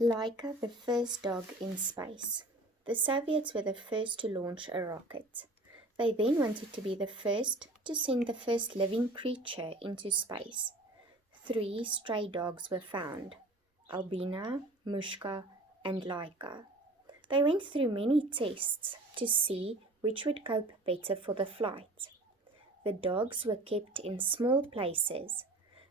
Laika, the first dog in space. The Soviets were the first to launch a rocket. They then wanted to be the first to send the first living creature into space. 3 stray dogs were found: Albina, Mushka, and Laika. They went through many tests to see which would cope better for the flight. The dogs were kept in small places.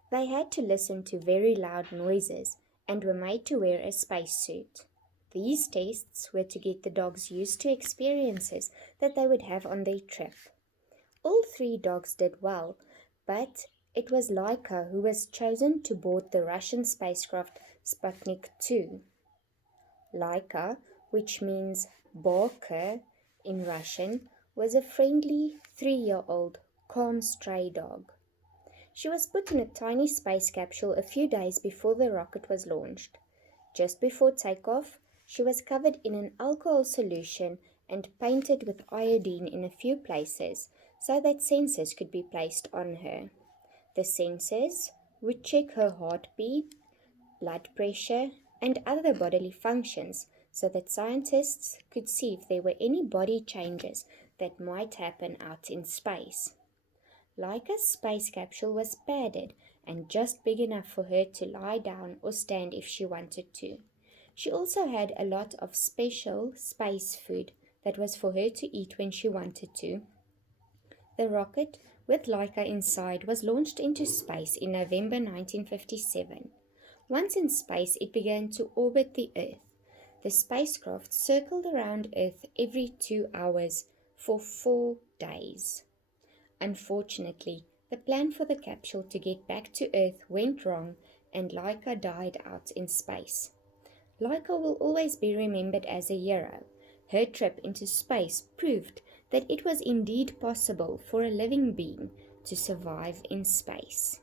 They had to listen to very loud noises and were made to wear a spacesuit. These tests were to get the dogs used to experiences that they would have on their trip. All 3 dogs did well, but it was Laika who was chosen to board the Russian spacecraft Sputnik 2. Laika, which means barker in Russian, was a friendly 3-year-old calm stray dog. She was put in a tiny space capsule a few days before the rocket was launched. Just before takeoff, she was covered in an alcohol solution and painted with iodine in a few places so that sensors could be placed on her. The sensors would check her heartbeat, blood pressure, and other bodily functions so that scientists could see if there were any body changes that might happen out in space. Laika's space capsule was padded and just big enough for her to lie down or stand if she wanted to. She also had a lot of special space food that was for her to eat when she wanted to. The rocket, with Laika inside, was launched into space in November 1957. Once in space, it began to orbit the Earth. The spacecraft circled around Earth every 2 hours for 4 days. Unfortunately, the plan for the capsule to get back to Earth went wrong and Laika died out in space. Laika will always be remembered as a hero. Her trip into space proved that it was indeed possible for a living being to survive in space.